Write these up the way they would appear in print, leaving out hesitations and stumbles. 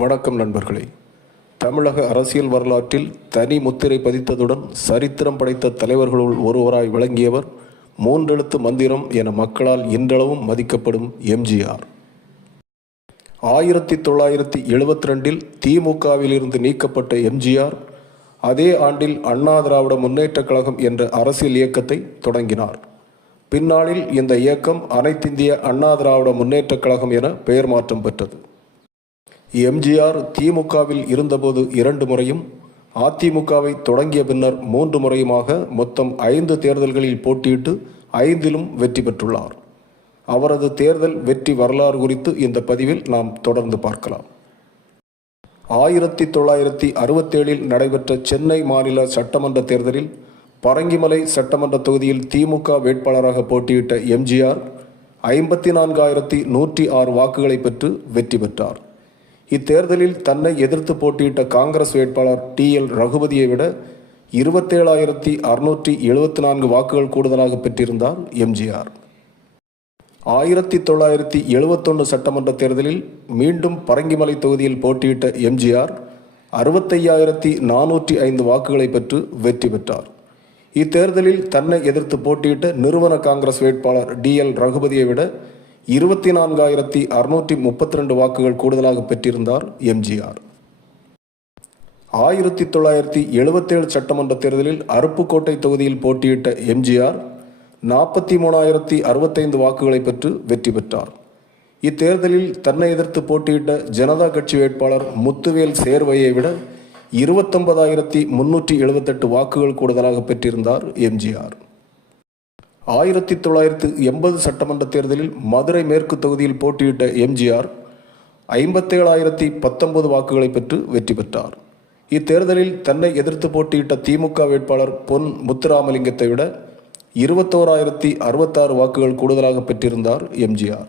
வணக்கம் நண்பர்களே. தமிழக அரசியல் வரலாற்றில் தனி முத்திரை பதித்ததுடன் சரித்திரம் படைத்த தலைவர்களுள் ஒருவராய் விளங்கியவர் மூன்றெழுத்து மந்திரம் என மக்களால் இன்றளவும் மதிக்கப்படும் எம்ஜிஆர். 1972 திமுகவிலிருந்து நீக்கப்பட்ட எம்ஜிஆர் அதே ஆண்டில் அண்ணா திராவிட முன்னேற்றக் கழகம் என்ற அரசியல் இயக்கத்தை தொடங்கினார். பின்னாளில் இந்த இயக்கம் அனைத்திந்திய அண்ணா திராவிட முன்னேற்றக் கழகம் என பெயர் மாற்றம் பெற்றது. எம்ஜிஆர் திமுகவில் இருந்தபோது 2 முறையும், அதிமுகவை தொடங்கிய பின்னர் 3 முறையுமாக மொத்தம் 5 தேர்தல்களில் போட்டியிட்டு 5லும் வெற்றி பெற்றுள்ளார். அவரது தேர்தல் வெற்றி வரலாறு குறித்து இந்த பதிவில் நாம் தொடர்ந்து பார்க்கலாம். 1967 நடைபெற்ற சென்னை மாநில சட்டமன்ற தேர்தலில் பரங்கிமலை சட்டமன்ற தொகுதியில் திமுக வேட்பாளராக போட்டியிட்ட எம்ஜிஆர் 54,106 வாக்குகளை பெற்று வெற்றி பெற்றார். இத்தேர்தலில் தன்னை எதிர்த்து போட்டியிட்ட காங்கிரஸ் வேட்பாளர் TL ரகுபதியை விட 27,674 வாக்குகள் கூடுதலாக பெற்றிருந்தார் எம்ஜிஆர். 1971 சட்டமன்ற தேர்தலில் மீண்டும் பரங்கிமலை தொகுதியில் போட்டியிட்ட எம்ஜிஆர் 65,405 வாக்குகளை பெற்று வெற்றி பெற்றார். இத்தேர்தலில் தன்னை எதிர்த்து போட்டியிட்ட நிறுவன காங்கிரஸ் வேட்பாளர் DL ரகுபதியை விட 24,632 வாக்குகள் கூடுதலாக பெற்றிருந்தார் எம்ஜிஆர். 1977 சட்டமன்ற தேர்தலில் அருப்புக்கோட்டை தொகுதியில் போட்டியிட்ட எம்ஜிஆர் 43,065 வாக்குகளை பெற்று வெற்றி பெற்றார். இத்தேர்தலில் தன்னை எதிர்த்து போட்டியிட்ட ஜனதா கட்சி வேட்பாளர் முத்துவேல் சேர்வையை விட 29,378 வாக்குகள் கூடுதலாக பெற்றிருந்தார் எம்ஜிஆர். 1980 சட்டமன்ற தேர்தலில் மதுரை மேற்கு தொகுதியில் போட்டியிட்ட எம்ஜிஆர் 57,019 வாக்குகளை பெற்று வெற்றி பெற்றார். இத்தேர்தலில் தன்னை எதிர்த்து போட்டியிட்ட திமுக வேட்பாளர் பொன் முத்துராமலிங்கத்தை விட 21,066 வாக்குகள் கூடுதலாக பெற்றிருந்தார் எம்ஜிஆர்.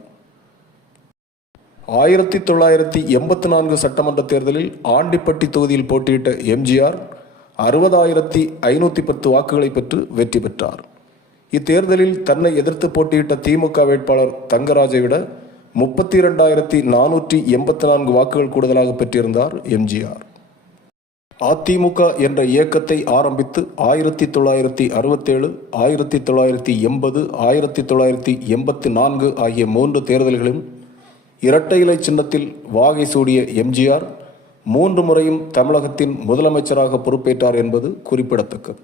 1984 சட்டமன்ற தேர்தலில் ஆண்டிப்பட்டி தொகுதியில் போட்டியிட்ட எம்ஜிஆர் 60,510 வாக்குகளை பெற்று வெற்றி பெற்றார். இத்தேர்தலில் தன்னை எதிர்த்து போட்டியிட்ட திமுக வேட்பாளர் தங்கராஜை விட 32,484 வாக்குகள் கூடுதலாக பெற்றிருந்தார் எம்ஜிஆர். அதிமுக என்ற இயக்கத்தை ஆரம்பித்து 1967, 1980, 1984 ஆகிய 3 தேர்தல்களிலும் இரட்டை இலை சின்னத்தில் வாகை சூடிய எம்ஜிஆர் 3 முறையும் தமிழகத்தின் முதலமைச்சராக பொறுப்பேற்றார் என்பது குறிப்பிடத்தக்கது.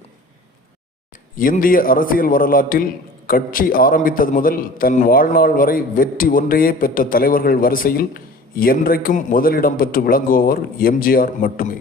இந்திய அரசியல் வரலாற்றில் கட்சி ஆரம்பித்தது முதல் தன் வாழ்நாள் வரை வெற்றி ஒன்றையே பெற்ற தலைவர்கள் வரிசையில் என்றைக்கும் முதலிடம் பெற்று விளங்குபவர் எம்ஜிஆர் மட்டுமே.